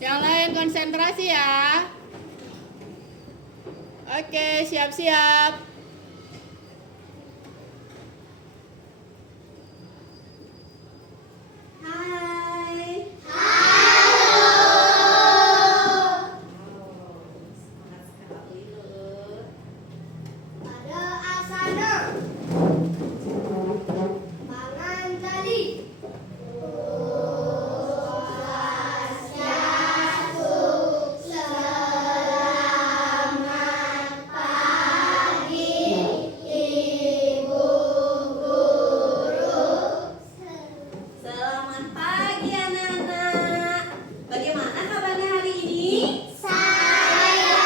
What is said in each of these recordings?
Yang lain konsentrasi ya. Oke, siap-siap. Hai. Halo. Semangat sekali loh. Pada asana. Pangan tadi. Swastiastu. Selamat pagi, Ibu Guru. Selamat pagi anak-anak. Bagaimana kabarnya hari ini? Saya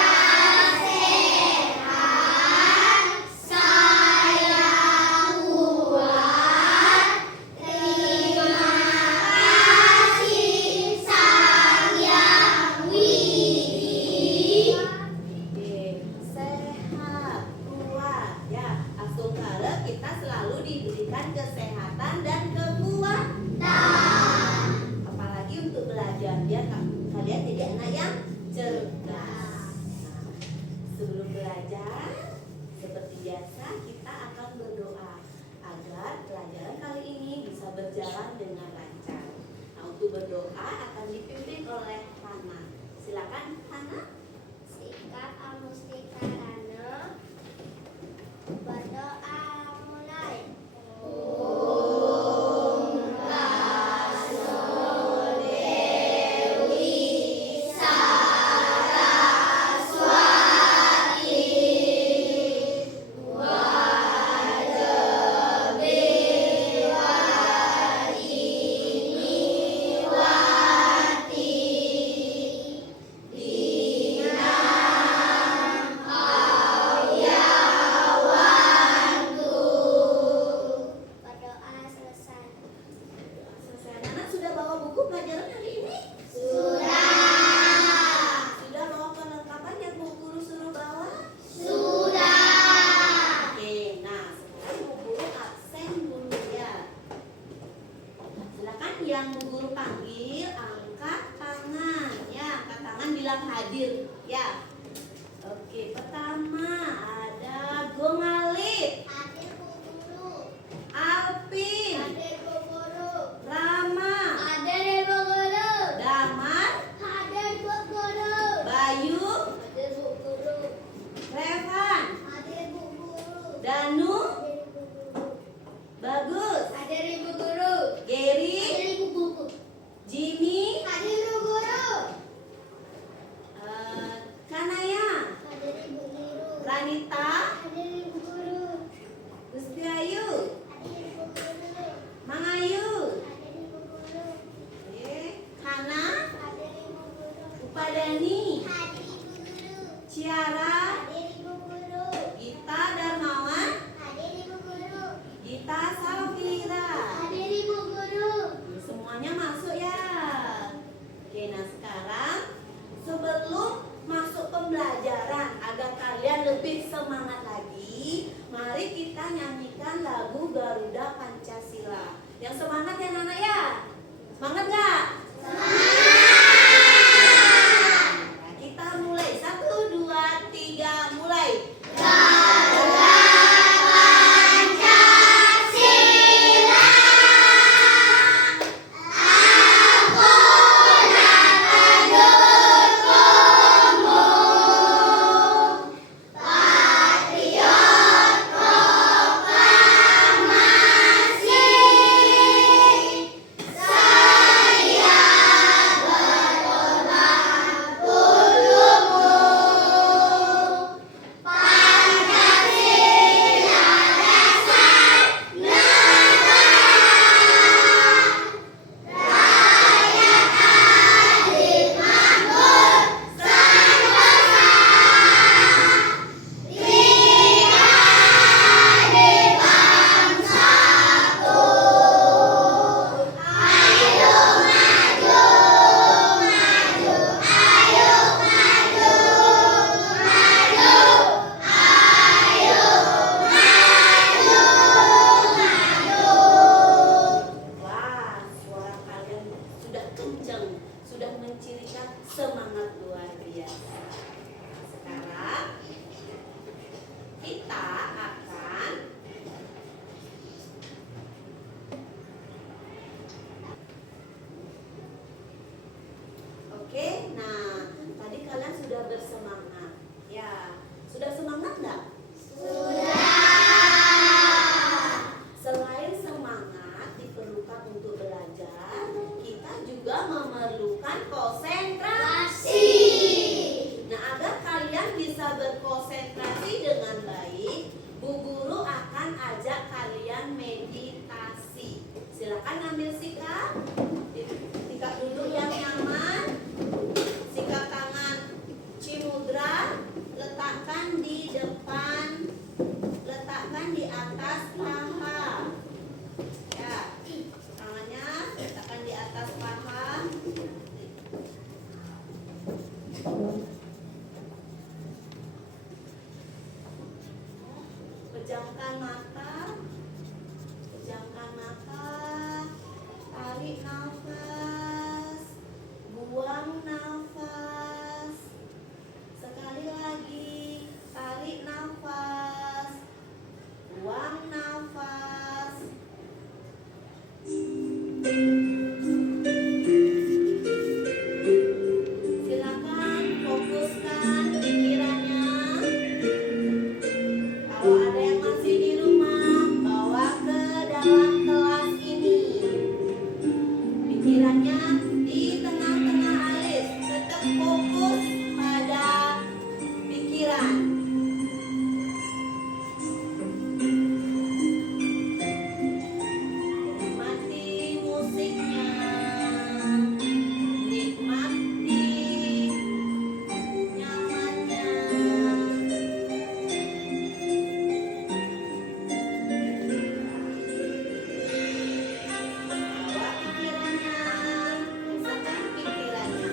sehat, saya kuat. Terima kasih Sang Yang Widi. Sehat, kuat ya. Asungkala kita selalu diberikan kesehatan dan kekuatan. Apalagi untuk belajar biar kalian jadi anak yang cerdas. Nah, sebelum belajar, seperti biasa kita akan berdoa agar pelajaran kali ini bisa berjalan dengan lancar. Nah, untuk berdoa akan dipimpin oleh Hana. Silakan Hana. Sikat amustikarana. Berdoa mulai. Om Dewi Saraswati Wati Berdoa selesai. Selesai. Nana sudah bawa buku pelajaran hari ini? Sudah. Sudah bawa perlengkapan yang Bu Guru suruh bawa? Sudah. Oke, nah sekarang Bu Guru absen dulu ya. Silakan yang Bu Guru panggil angkat tangan ya, angkat tangan bilang hadir ya. Oke, pertama ada Gongalit, Hadir Bu Guru. Alpin, Hadir Bu Guru. Rama, Hadir Bu Guru. Damar, Hadir Bu Guru. Bayu, Hadir Bu Guru. Revan, Hadir Bu Guru. Danu, Hadir Bu Guru. Bagus, Hadir Ibu Guru. Gary, Hadir Ibu Guru. Jimmy, Hadir Ibu Guru. Kanaya, Hadir Ibu Guru. Ranita, Hadir Ibu Guru. Gusti Ayu, Hadir Ibu Guru. Mang Ayu, Hadir Ibu Guru. Hana, Hadir Ibu Guru. Upadani, Hadir Ibu Guru. Ciara, Hadir Ibu Guru. Gita Darmawan, Hadir Ibu Guru. Gita Salvira. Hadir Ibu Guru. Semuanya masuk ya. Oke, nah sekarang sebelum masuk pembelajaran agar kalian lebih semangat lagi, mari kita nyanyikan lagu Garuda Pancasila. Yang semangat ya Nana ya? Semangat nggak? Nah, kita mulai 1, 2, 3, mulai. Wah, suara kalian sudah kencang. sudah mencirikan semangat luar biasa. Sekarang kita akan oke, nah tadi kalian sudah bersemangat. Ya, sudah semangat nggak? Selain semangat diperlukan untuk belajar, kita juga memerlukan konsentrasi. Nah, agar kalian bisa berkonsentrasi dengan baik, Bu Guru akan ajak kalian meditasi. Silakan ambil sikap. Sikap duduk yang nyaman. Sikap tangan cimudra, letakkan di depan, letakkan di atas paha. Ya, tangannya letakkan di atas paha. Pejamkan mata, pejamkan mata, tarik nafas, buang nafas. Sekali lagi, tarik nafas, buang nafas. Silakan fokuskan pikirannya. Kalau ada yang masih di rumah, bawa ke dalam kelas ini. Pikirannya di tengah-tengah alis, tetap fokus pada pikiran. Nikmati musiknya, nikmati nyamannya. Bawa pikirannya, rasakan pikirannya.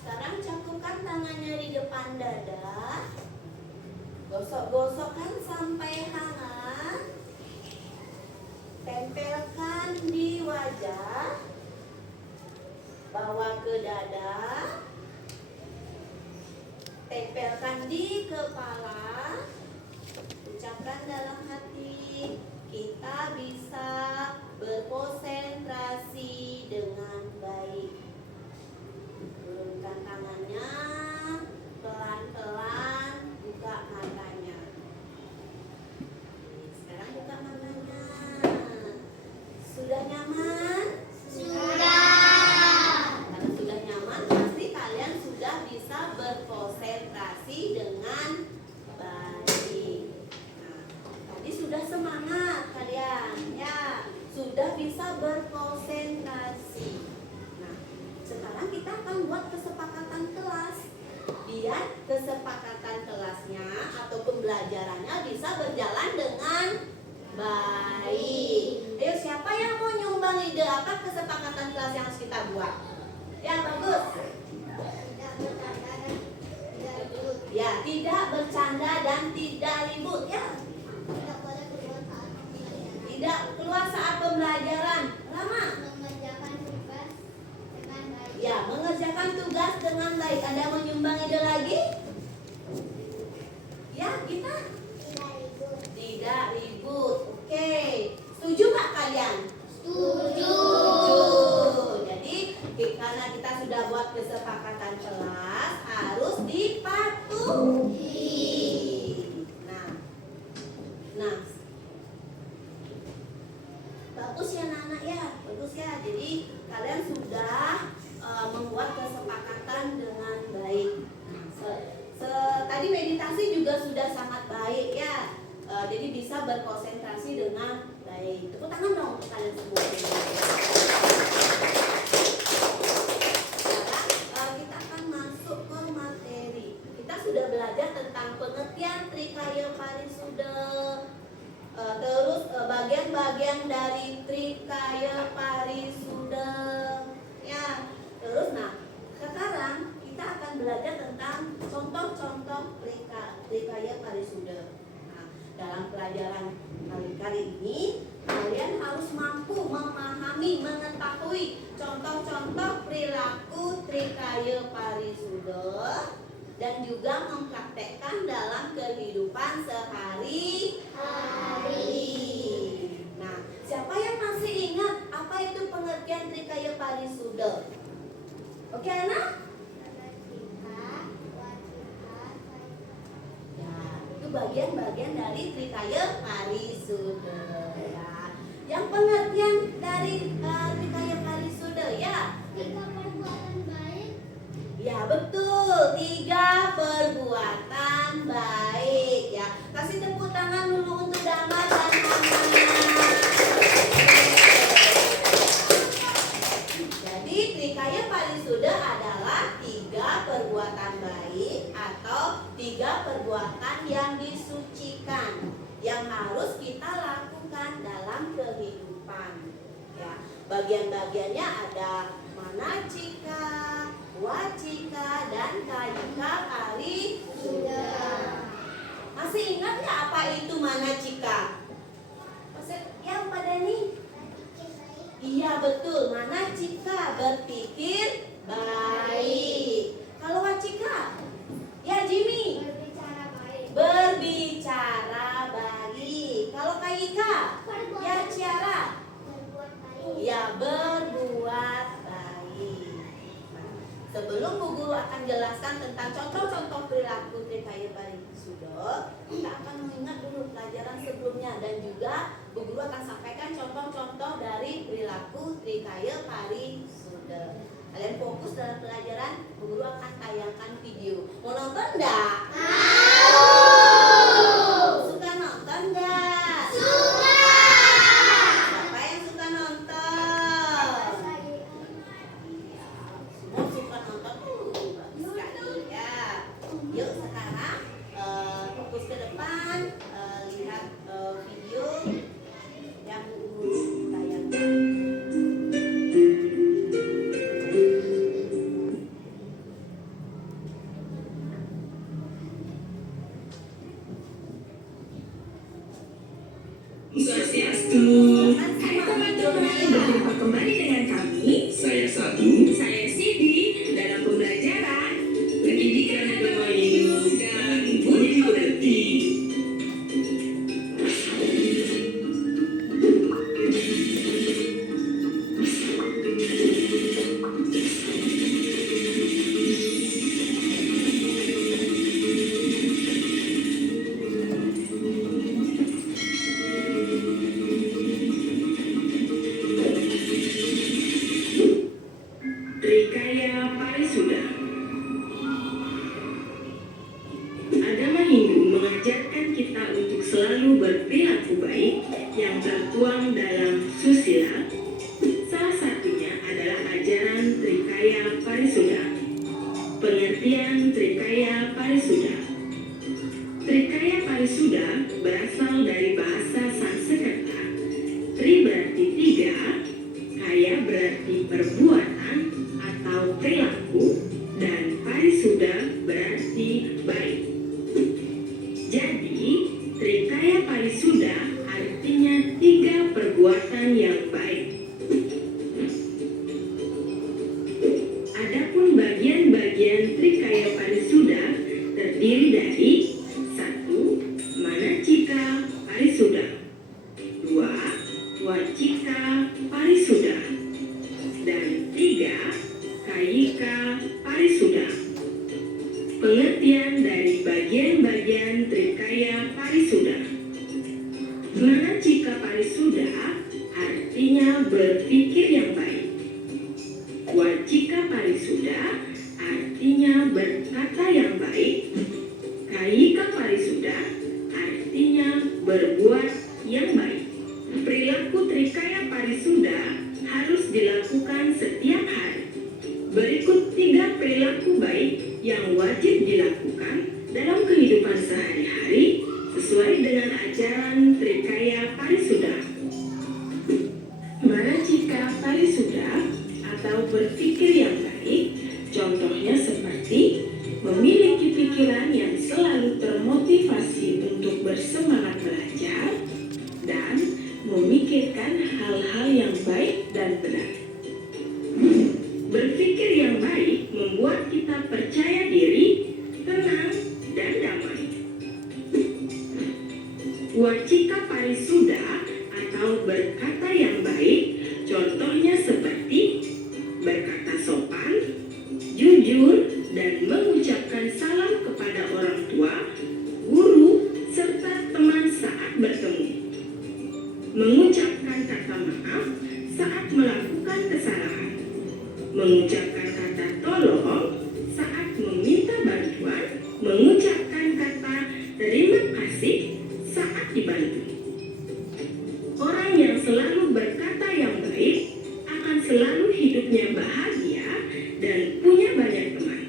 Sekarang cangkupkan tangannya di depan dada. Gosok-gosokkan sampai hangat. Tempelkan di wajah. Bawa ke dada. Tempelkan di kepala. Ucapkan dalam hati, kita bisa berkonsentrasi dengan baik. Turunkan tangannya, pelan-pelan buka matanya. Sekarang buka matanya. Sudah nyaman? Karena sudah nyaman, pasti kalian sudah bisa berkonsentrasi dengan baik. Nah, tadi sudah semangat kalian, ya, sudah bisa berkonsentrasi. Nah, sekarang kita akan buat kesepakatan kelas, biar kesepakatan kelasnya atau pembelajarannya bisa berjalan dengan baik. Ayo, siapa yang mau nyumbang ide apa kesepakatan kelas yang harus kita buat? Ya, bagus. Ya, tidak bercanda dan tidak ribut, ya. Tidak keluar saat pembelajaran. Lama. Ya, mengerjakan tugas dengan baik. Ada yang mau nyumbang ide lagi? Ya, kita tidak ribut. Oke, setuju nggak kalian? Setuju. Jadi, karena kita sudah buat kesepakatan kelas, harus dipatuhi. Nah, bagus ya anak-anak ya, bagus ya. Jadi kalian sudah membuat kesepakatan dengan baik. Tadi meditasi juga sudah sangat baik ya. Jadi bisa berkonsentrasi dengan baik. bagian-bagian dari Trikaya Parisuda. Ya, terus sekarang kita akan belajar tentang contoh-contoh Trikaya Parisuda. Nah, dalam pelajaran kali ini kalian harus mampu memahami, mengetahui contoh-contoh perilaku Trikaya Parisuda dan juga mempraktekkan dalam kehidupan sehari-hari. Nah, siapa yang masih ingat apa itu pengertian Trikaya Parisuda? Oke, anak? Ya, itu bagian-bagian dari Trikaya Parisuda. Ya. Yang pengertian dari Trikaya Parisuda ya? 3 perbuatan baik. Ya betul, 3 perbuatan baik ya. Kasih tepuk tangan dulu untuk Damar dan Hana. Jadi Trikaya Parisuda adalah 3 perbuatan baik atau 3 perbuatan yang disucikan yang harus kita lakukan dalam kehidupan. Ya, bagian-bagiannya ada manacika, wacika, dan kayika parisuda. Masih ingat nggak apa itu manacika? Yang pada nih? Iya betul, manacika berpikir baik. Kalau wacika? Ya Jimmy? Berbicara baik. Berbicara baik. Kalau kayika? Ya Ciara? Berbuat baik. Ya berbuat baik. Nah, sebelum Bu Guru akan jelaskan tentang contoh-contoh perilaku Trikaya Parisuda, kita akan mengingat dulu pelajaran sebelumnya dan juga Bu Guru akan sampaikan contoh-contoh dari perilaku Trikaya Parisuda. Kalian fokus dalam pelajaran, Bu Guru akan tayangkan video. Mau nonton enggak? Suka nonton enggak? Siapa yang suka nonton? Semua suka nonton tuh, bagus sekali ya. Yuk sekarang fokus ke depan, lihat video yang Bu Guru tayangkan. Swastiastu. Hai teman-teman, berjumpa kembali dengan kami. Saya Satu. Saya Sidi dalam pembelajaran pendidikan agama Hindu dan budi pekerti. Trikaya Parisuda. Agama Hindu mengajarkan kita untuk selalu berperilaku baik yang tertuang dalam susila. Salah satunya adalah ajaran Trikaya Parisuda. Pengertian Trikaya Parisuda. Trikaya Parisuda berasal dari bahasa Sanskerta. Tri berarti 3, kaya berarti perbuatan atau perilaku, dan parisuda berarti baik. Jadi, Trikaya Parisuda artinya 3 perbuatan yang baik. Adapun bagian-bagian Trikaya Parisuda terdiri dari 1. Manacika Parisuda, 2. Wacika Parisuda, dan 3. Kayika Parisuda. Pengertian dari bagian-bagian Trikaya Parisuda. Manacika Parisuda artinya berpikir yang baik. Wacika Parisuda artinya berkata yang baik. Kayika Parisuda artinya berbuat yang baik. Perilaku Trikaya Parisuda harus dilakukan setiap hari. Berikut 3 perilaku baik yang wajib dilakukan dalam kehidupan sehari-hari sesuai dengan ajaran Trikaya Parisuda. memikirkan hal-hal yang baik dan benar. Berpikir yang baik membuat kita percaya diri, tenang, dan damai. Wacika parisuda atau berkata yang baik, contohnya seperti berkata sopan, jujur, dan mengucapkan salam kepada orang tua, guru, serta teman saat bertemu. Mengucapkan kata maaf saat melakukan kesalahan. Mengucapkan kata tolong saat meminta bantuan. Mengucapkan kata terima kasih saat dibantu. Orang yang selalu berkata yang baik akan selalu hidupnya bahagia dan punya banyak teman.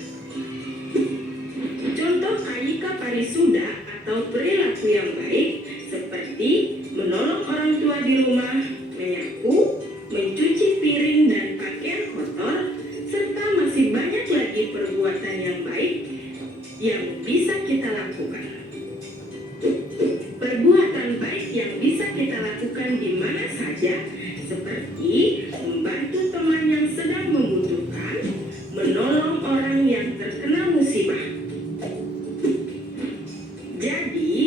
Contoh kayika parisuda atau perilaku yang baik seperti menolong orang tua di rumah, menyapu, mencuci piring dan pakaian kotor, serta masih banyak lagi perbuatan yang baik yang bisa kita lakukan. Perbuatan baik yang bisa kita lakukan di mana saja, seperti membantu teman yang sedang membutuhkan, menolong orang yang terkena musibah. Jadi,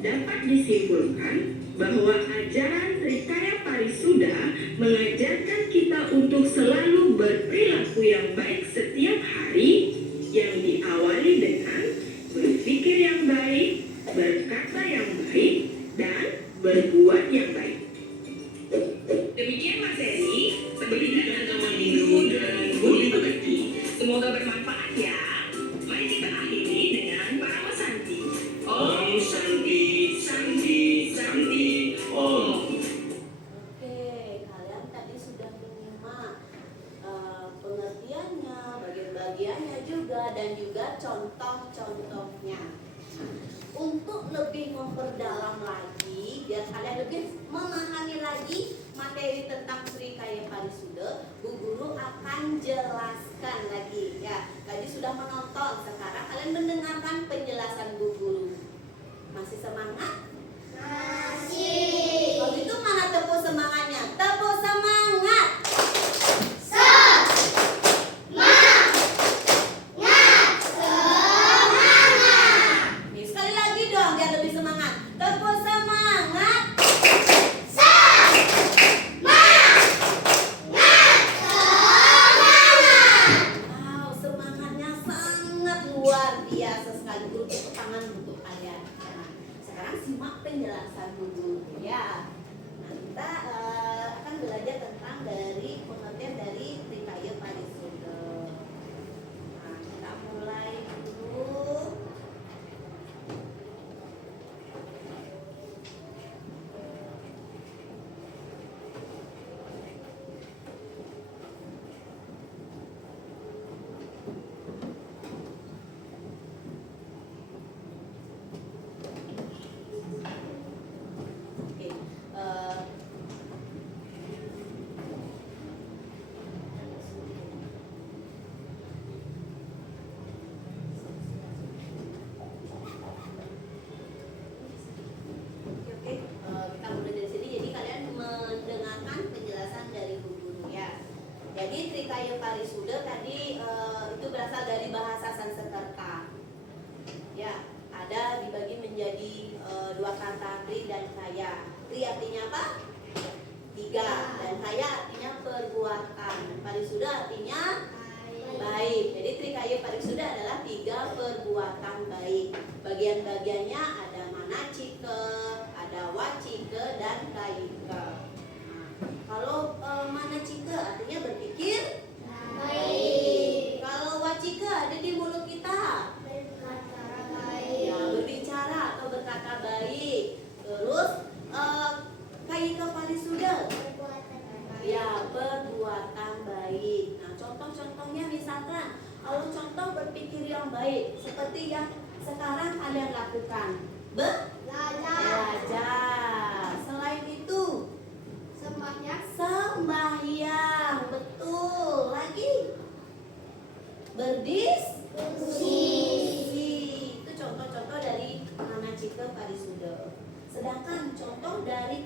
dapat disimpulkan bahwa ajaran Trikaya Parisuda mengajarkan kita untuk selalu berperilaku yang baik setiap hari, yang diawali dengan berpikir yang baik, berkata yang baik, dan berbuat yang baik. Demikian materi pendidikan agama Hindu dan budi pekerti. Semoga bermanfaat ya. Mari kita akhiri dengan para Santi. Om Santi, Santi, Santi, Om. Oke, kalian tadi sudah menyimak pengertiannya, bagian-bagiannya juga, dan juga contoh-contohnya. Untuk lebih memperdalam lagi, biar kalian lebih memahami lagi materi tentang Trikaya Parisuda, Bu Guru akan jelaskan lagi ya. Tadi sudah menonton, sekarang kalian mendengarkan penjelasan Bu Guru. Masih semangat? Masih. Kalau itu mana tepuk semangatnya? Tepuk semangat! Nih, sekali lagi dong biar lebih semangat. Tepuk semangat! Wow, semangatnya sangat luar biasa sekali. Guru tepuk tangan untuk kalian. Nah, sekarang simak penjelasan dulu ya. Nah, kita akan belajar tentang dari pengertian dari Trikaya Parisuda. Nah, kita mulai dulu. Oke, kita mulai dari sini. Jadi kalian mendengarkan penjelasan dari Bu Guru ya. Jadi Trikaya Parisuda tadi itu berasal dari bahasa Sanskerta. Ya, ada dibagi menjadi dua kata tri dan kaya. Tri artinya apa? Tiga. Dan kaya artinya perbuatan. Parisuda artinya baik. Jadi Trikaya Parisuda adalah tiga perbuatan baik. Bagian-bagiannya ada manacika, ada wacika, dan kayika. Nah, kalau manacika artinya berpikir baik. Kalau wacika ada di mulut kita. Ya, berbicara atau berkata baik. Terus kayika parisuda, ya perbuatan baik. Nah, contoh-contohnya misalkan kalau contoh berpikir yang baik seperti yang sekarang kalian lakukan, belajar. Selain itu sembahyang, betul. Lagi berdiskusi. Itu contoh-contoh dari manacika parisuda. Sedangkan contoh dari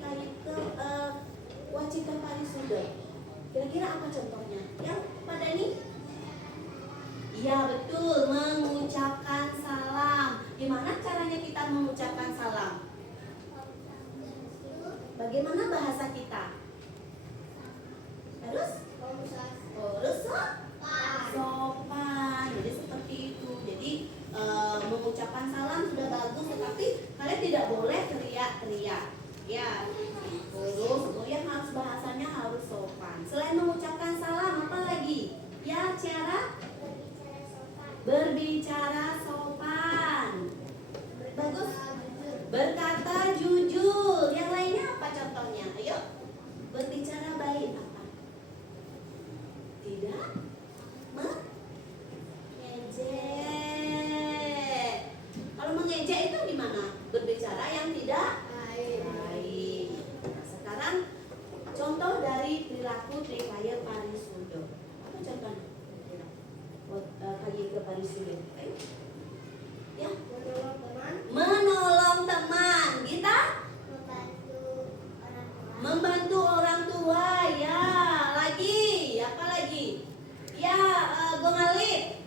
bahasa kita? Harus sopan. Jadi seperti itu. Jadi mengucapkan salam sudah bagus, tetapi kalian tidak boleh teriak-teriak. Ya. Terus yang harus bahasanya harus sopan. Selain mengucapkan salam, apa lagi? Ya, cara berbicara sopan. Bagus. Berkata jujur. Yang lainnya apa contohnya? Ayo. Berbicara baik apa? Tidak mengejek. Kalau mengejek itu gimana? Berbicara yang tidak baik. Nah, sekarang contoh dari perilaku Trikaya Parisudo. Apa contohnya? Kaya Parisudo. Ayo. Ya, menolong teman. Kita membantu orang tua. Ya, lagi apa lagi? Ya, Gongalit.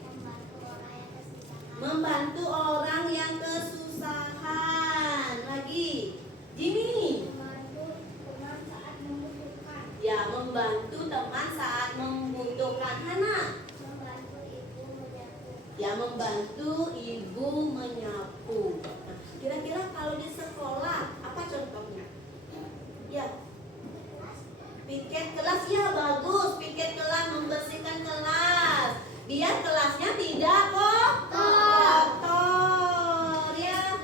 Membantu orang yang kesusahan. Lagi, Jimmy. Ya, membantu teman saat membutuhkan. Hana. Ya, membantu ibu menyapu. Nah, kira-kira kalau di sekolah apa contohnya? Ya, piket kelas. Ya, bagus. Piket kelas, membersihkan kelas. Biar kelasnya tidak kotor. Ya,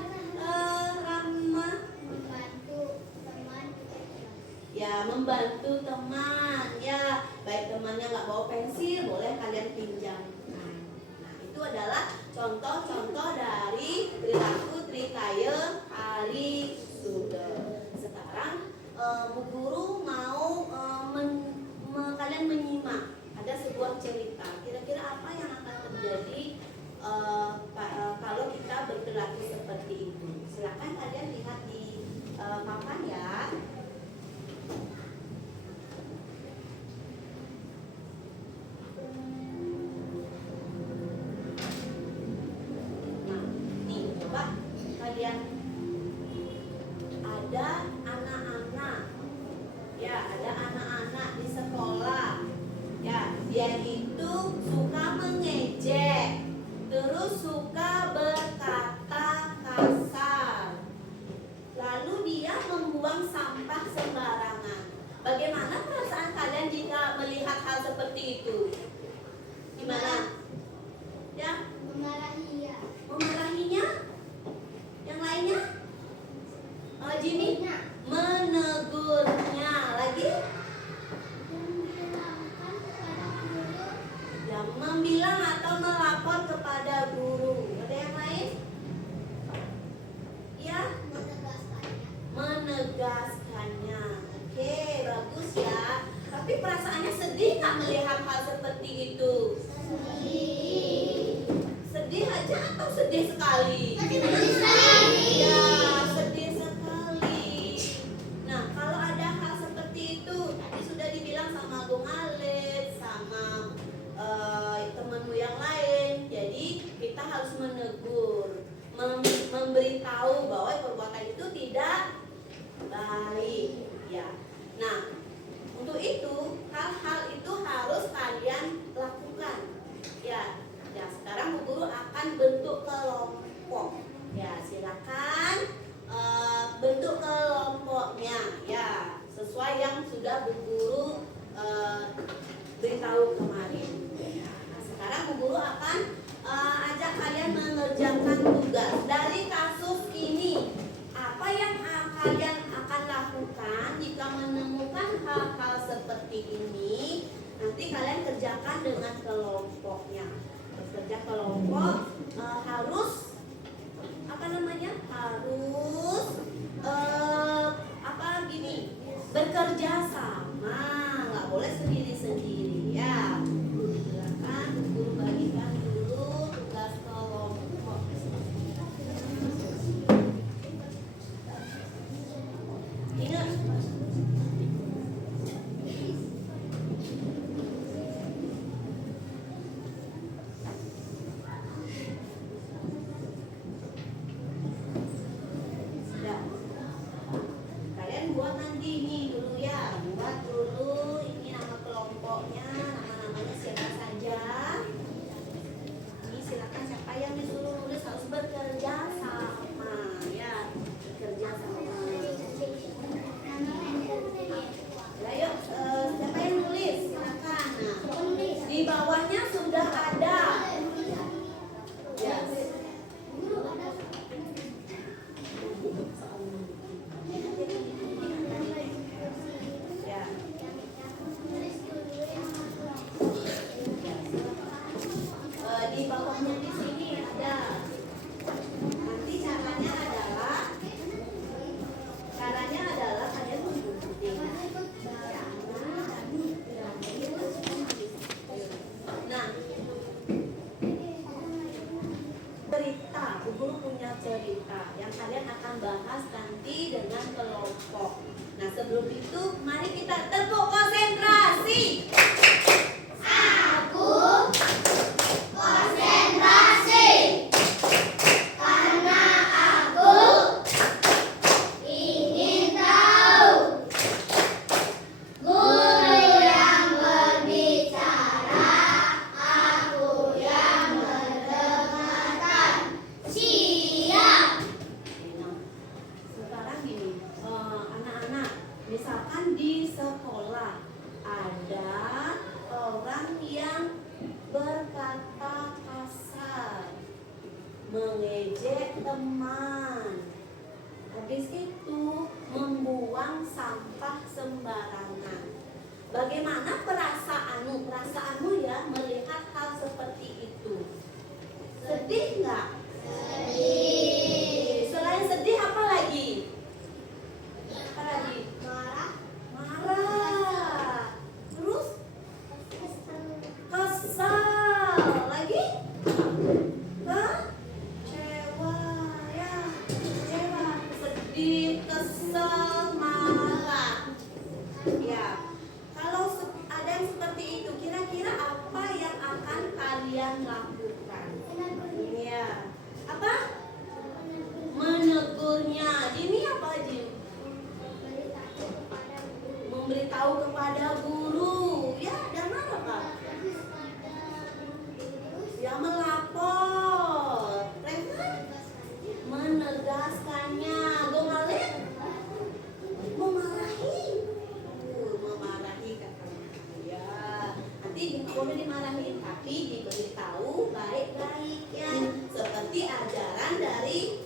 Rama. Ya, membantu teman. Ya, baik temannya nggak bawa pensil, boleh kalian pinjam. Nah, itu adalah contoh-contoh dari perilaku Trikaya Parisudo. Sekarang Bu Guru mau kalian menyimak. Ada sebuah cerita. Kira-kira apa yang akan terjadi kalau kita berperilaku seperti itu? Silakan kalian lihat di papan ya. Nah, nih coba kalian, ada anak-anak. Ya, ada anak-anak di sekolah. Ya, dia itu suka mengejek, terus suka berkata kasar. Lalu dia membuang sampah sembarangan. Bagaimana perasaan kalian jika melihat hal seperti itu? Gimana? Ya, memarahinya? Yang lainnya? Jimmy? Menegurnya. Lagi? Ya, membilang atau melapor kepada guru. Ada yang lain? Ya, menegaskannya. Oke, bagus ya. Tapi perasaannya sedih nggak melihat hal seperti itu? Sedih aja atau sedih sekali? Ya, sedih sekali. Nah, kalau ada hal seperti itu, tadi sudah dibilang sama Bung Alit, sama temanmu yang lain. Jadi kita harus menegur, memberitahu bahwa perbuatan itu tidak baik. Ya. Nah, untuk itu hal-hal itu harus kalian lakukan. Ya. Ya, sekarang Bu Guru akan bentuk kelompok. Ya, silakan bentuk kelompoknya. Ya, sesuai yang sudah Bu Guru beritahu kemarin. Nah, sekarang Bu Guru akan ajak kalian mengerjakan tugas. Dari kasus ini, apa yang kalian akan lakukan jika menemukan hal-hal seperti ini? Nanti kalian kerjakan dengan kelompoknya. Kerja kelompok harus bekerja sama, nggak boleh sendiri-sendiri ya. Silakan guru bagikan dulu tugas kelompok. Ingat, kalian buat nanti ini sebelum itu mari kita tepuk konsentrasi. Aku konsentrasi karena aku ingin tahu. Guru yang berbicara, aku yang mendengarkan. Siap. Nah, sekarang gini, anak-anak, misalkan di sekolah ada orang yang berkata kasar, mengejek teman, habis itu membuang sampah sembarangan. Bagaimana perasaanmu ya melihat hal seperti itu? Sedih nggak? Sedih. Selain sedih apa lagi? Apa lagi? Marah. Terus kesal. Lagi? Kecewa. Ya, kecewa. Sedih, kesal, marah. Ya. Kalau ada yang seperti itu, kira-kira apa yang akan kalian lakukan? Ya. Apa? Menegurnya. Ini apa, Jim? Memberitahu kepada guru. Ya, dan apa? Ya, melapor. Revan? Menegaskannya. Gomale? Memarahi. Memarahi katanya. Ya, nanti boleh dimarahin, tapi diberitahu baik-baik ya. Seperti ajaran dari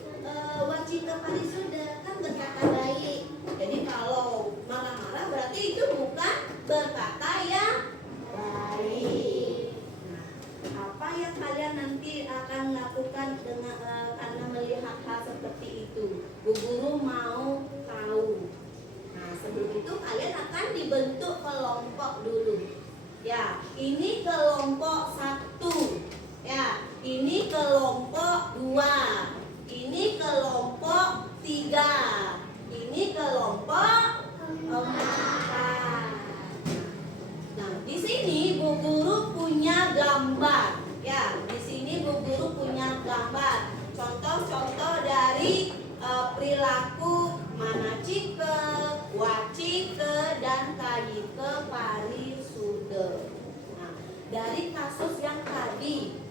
Wacita Parisuda kan berkata baik. Jadi kalau marah-marah berarti itu bukan berkata yang baik. Nah, apa yang kalian nanti akan lakukan dengan karena melihat hal seperti itu? Bu guru mau tahu. Nah, sebelum itu kalian akan dibentuk kelompok dulu. Ya, ini kelompok 1. Ya, ini kelompok 2. Ini kelompok 3. Ini kelompok 4. Nah, di sini Bu Guru punya gambar. Ya, di sini Bu Guru punya gambar. Contoh-contoh dari perilaku manacike, wacike, dan kayike parisuda. Nah, dari kasus yang tadi,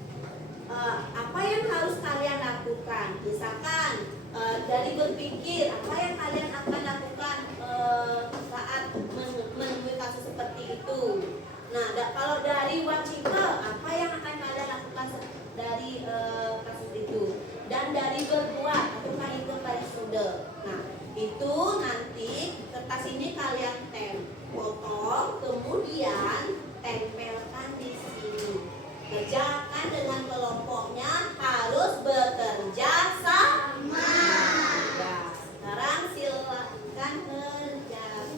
apa yang harus kalian lakukan? Misalkan dari berpikir apa yang kalian akan lakukan saat menemui kasus seperti itu. Nah, kalau dari wacike, apa yang akan kalian lakukan dari kasus itu? Dan dari berbuat atau kayike parisuda. Nah, itu nanti kertas ini kalian potong, kemudian tempelkan di sini. Kerjakan dengan kelompoknya, harus bekerja sama. Ya, sekarang silakan kerjakan.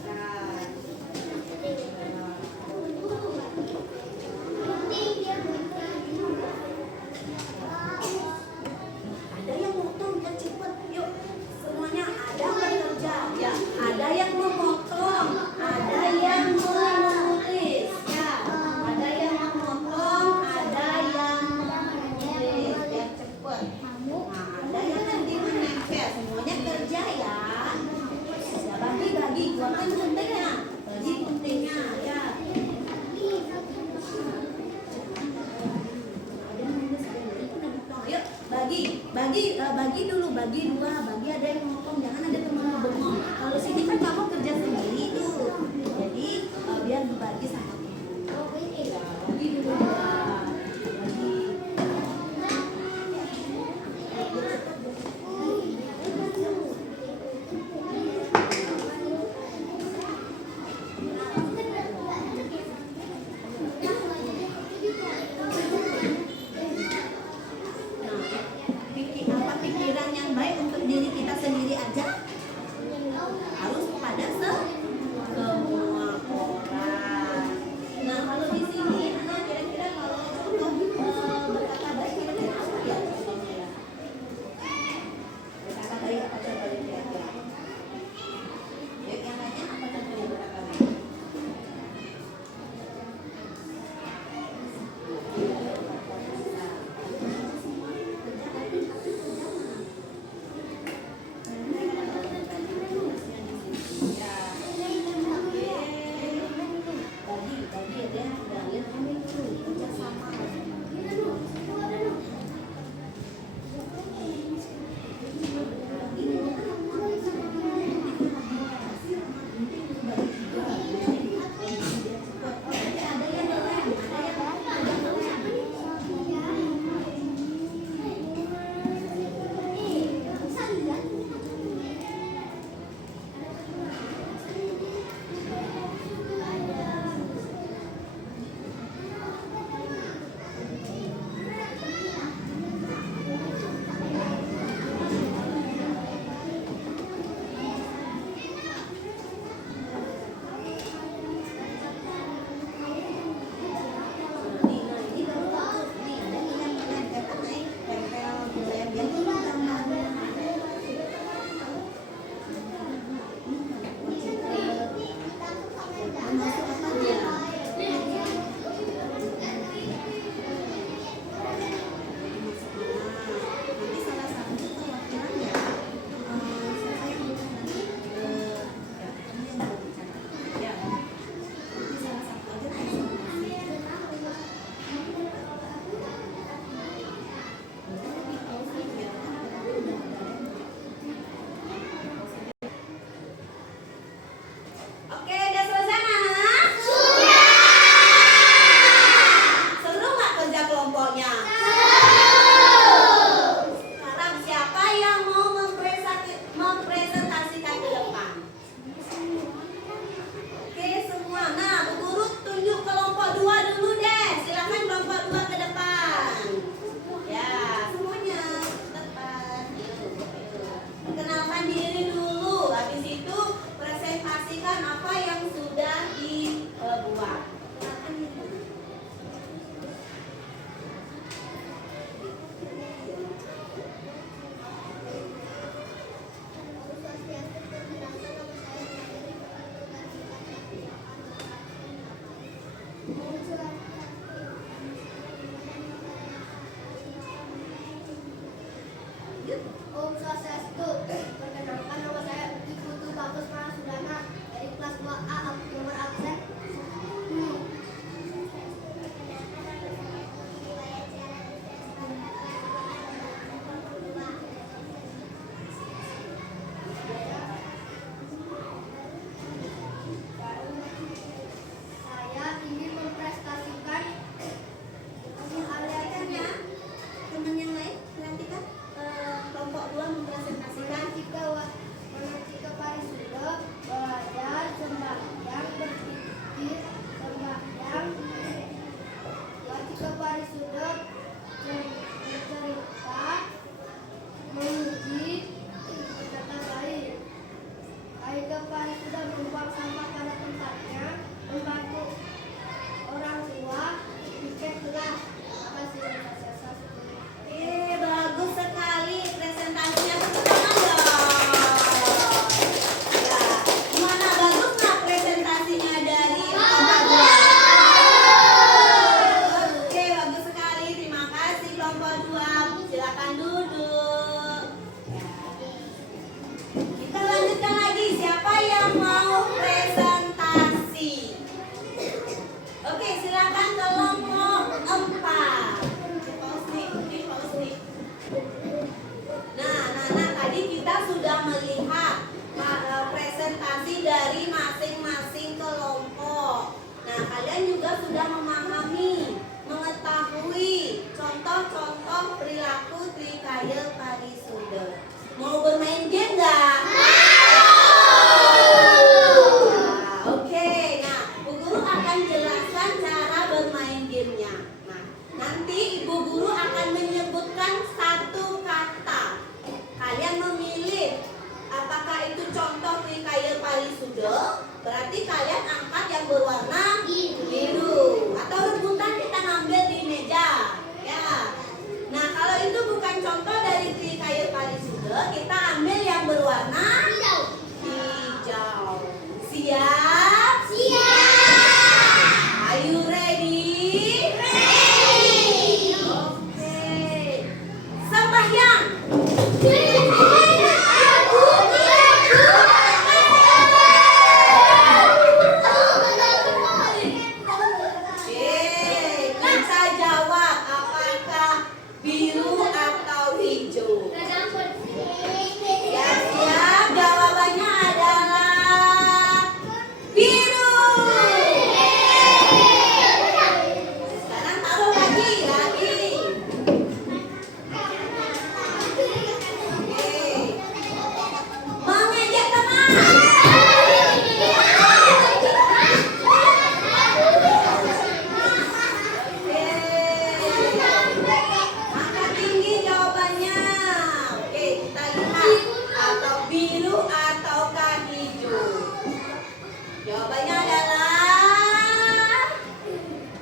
Jawabannya adalah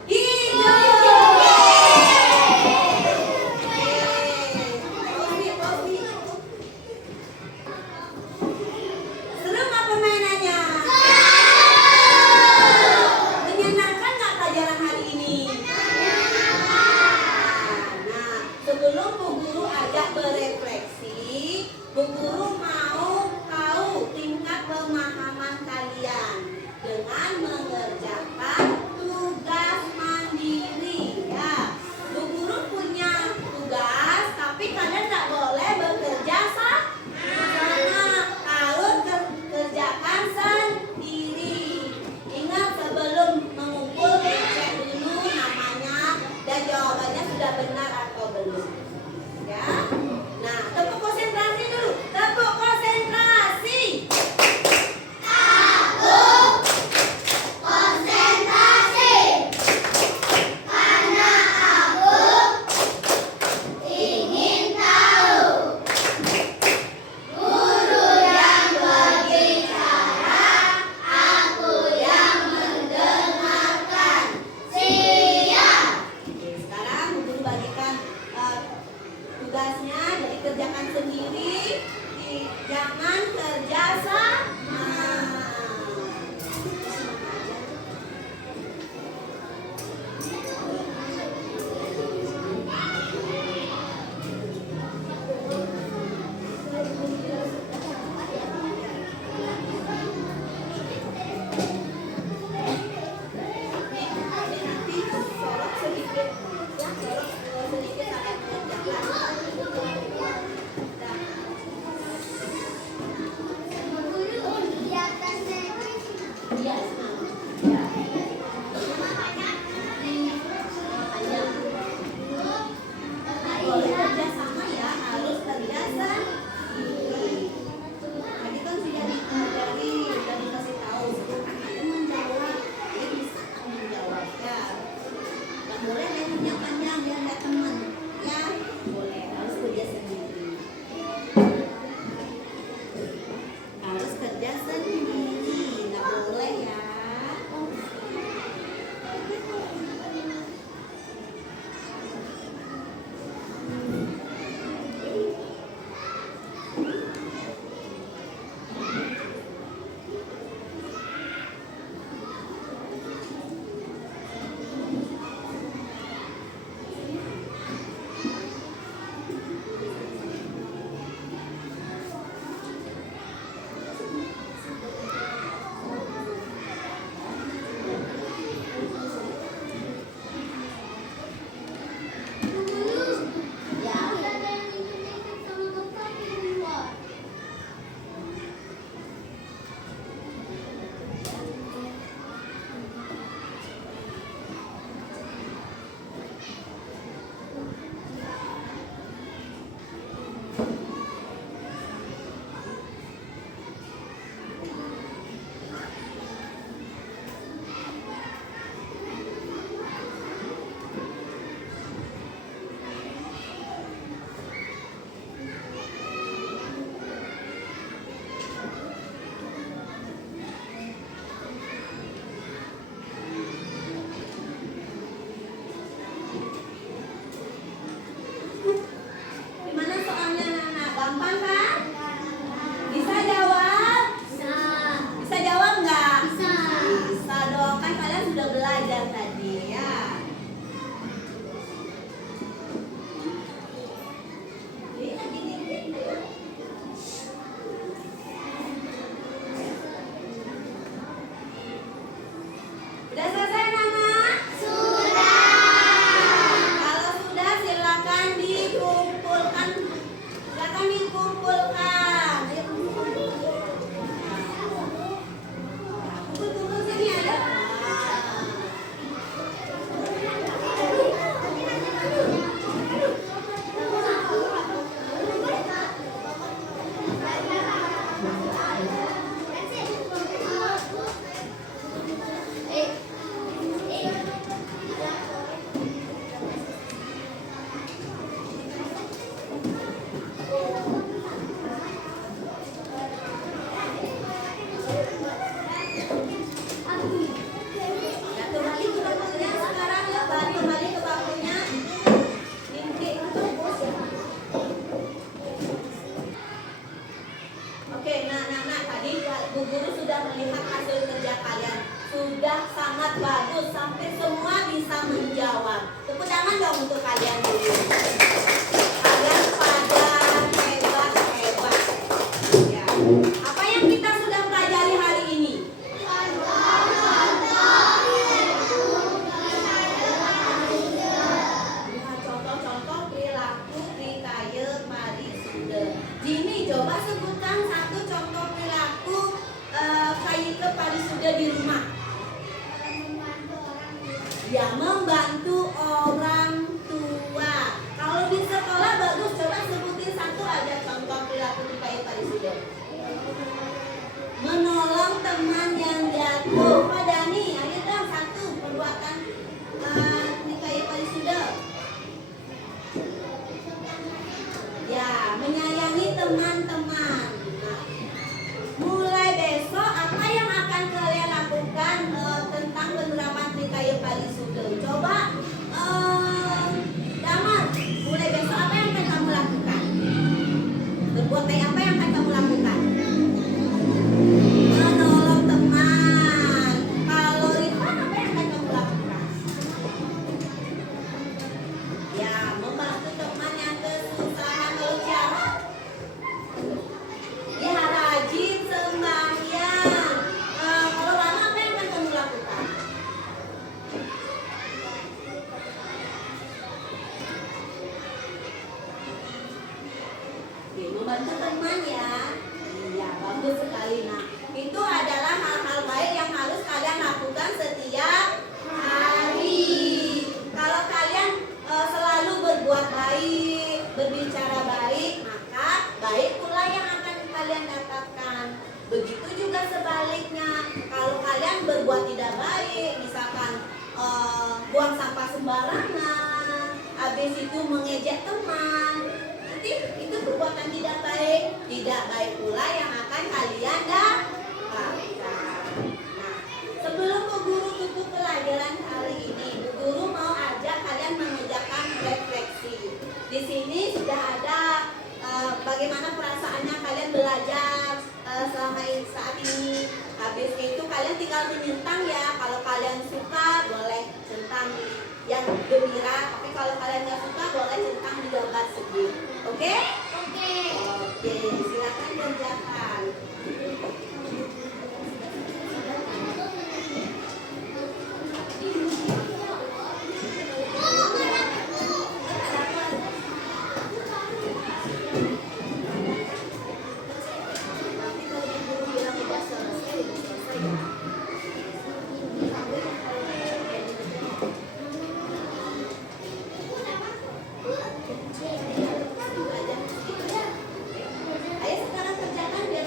hijau. Oke. Seru nggak permainannya? Menyenangkan nggak pelajaran hari ini? Nah, sebelum Bu Guru ajak berefleksi, Bu Guru mau tahu tingkat pemahaman kalian dengan sangat bagus sampai semua bisa menjawab. Tepuk tangan dong untuk kalian dulu. Kalian pada hebat. Ya. Apa yang kita sudah pelajari hari ini? Contoh-contoh perilaku Trikaya Parisuda. Jini coba sebutkan satu contoh perilaku Trikaya Parisuda di rumah. Ya, membantu orang tua. Kalau di sekolah bagus, coba sebutin satu aja contoh perilaku Trikaya Parisuda. Menolong teman yang jatuh. Pak Dani, ayo dong satu perbuatan Trikaya Parisuda. Ya, menyayangi teman-teman. Nah, mulai besok apa yang akan kalian lakukan tentang penerapan Trikaya Parisuda? Coba Damar, mulai besok apa yang akan kamu lakukan? Berbuat baik apa yang akan kamu lakukan? Menolong teman. Kalau Rifan apa yang akan kamu lakukan? Ya, membantu teman yang kesusahan. Kalau Ciara? Ya, rajin sembahyang. Kalau Rana apa yang akan kamu lakukan? Oke, membantu teman ya. Iya, bagus sekali. Nah, itu adalah hal-hal baik yang harus kalian lakukan setiap hari. Kalau kalian selalu berbuat baik, berbicara baik, maka baik pula yang akan kalian dapatkan. Begitu juga sebaliknya. Kalau kalian berbuat tidak baik, misalkan buang sampah sembarangan, habis itu mengejek teman, nanti itu perbuatan tidak baik. Tidak baik pula yang akan kalian dapatkan. Nah, sebelum Bu Guru tutup pelajaran kali ini, Bu Guru mau ajak kalian mengerjakan refleksi. Di sini sudah ada bagaimana perasaannya kalian belajar selama saat ini. Habis itu kalian tinggal menyentang ya. Kalau kalian suka boleh centang yang gembira, tapi kalau kalian nggak suka boleh centang di gambar sedih. Oke? Oke, silakan kerjakan. Nanti kalau Bu Guru bilang udah selesai, udah selesai ya. Ayo sekarang kerjakan biar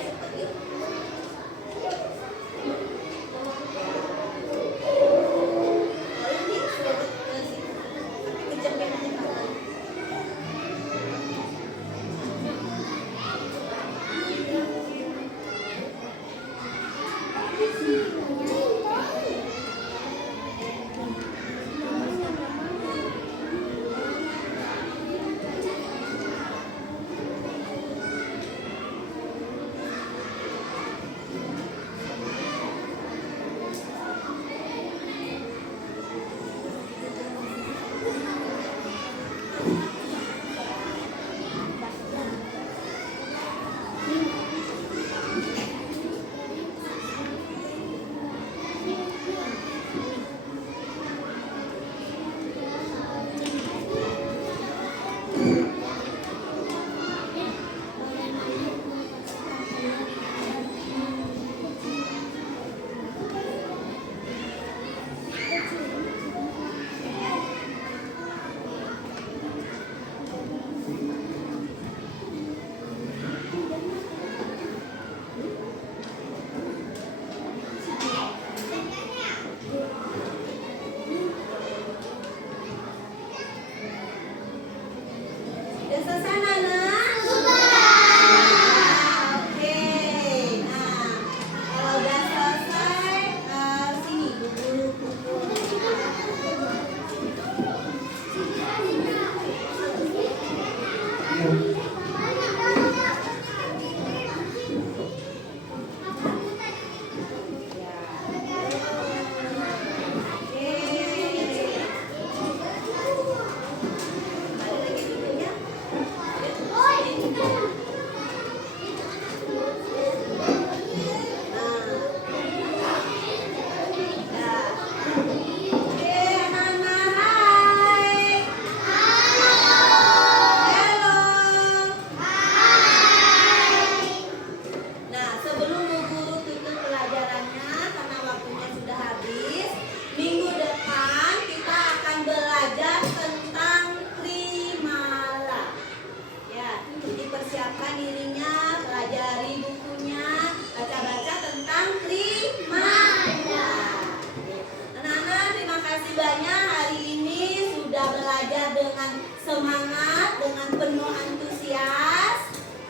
semangat, dengan penuh antusias.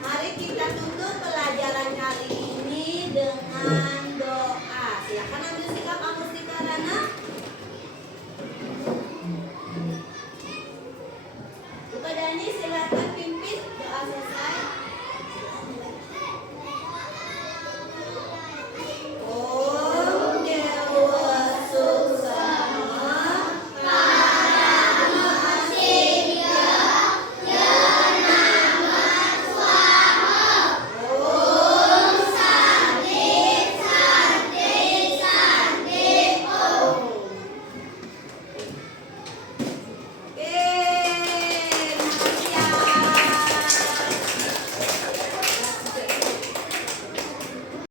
Mari kita tutup pelajaran kali ini dengan doa. Silakan ambil sikap Agustika Rana.